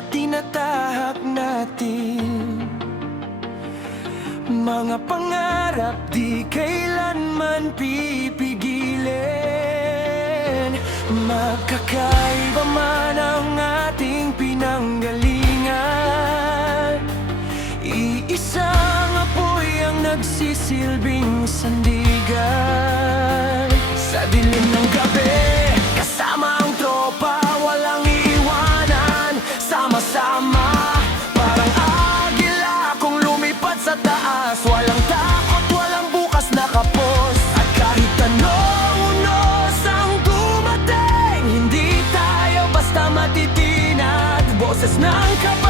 sa tinatahak natin. Mga pangarap di kailanman pipigilin. Magkakaiba man ang ating pinanggalingan, iisang apoy ang nagsisilbing sandigan. Sa dilim ng gabi, kasama ang tropa, walang iwanan. Sama-sama, parang agila kung lumipad sa taas. Walang takot, walang bukas na kapos. At kahit anong unos ang dumating, hindi tayo basta matitinag. Boses ng kapatid